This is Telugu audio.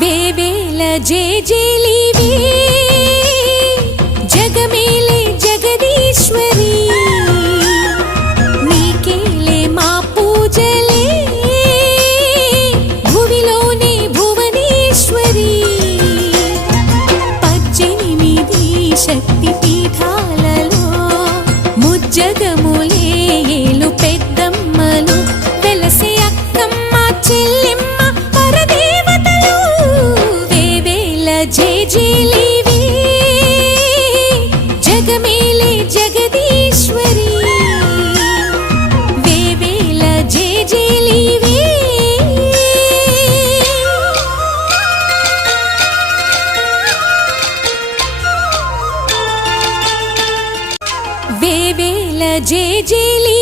వేవేల జే జేజేలివే జగమేలే జగదీశ్వరి. నీకేలే మా పూజలే భువిలోనే భువనేశ్వరి. పద్దెనిమిది శక్తి వేలే జగదీశ్వరి. వేవేల జేజేలివే వేవేల జేజేలివే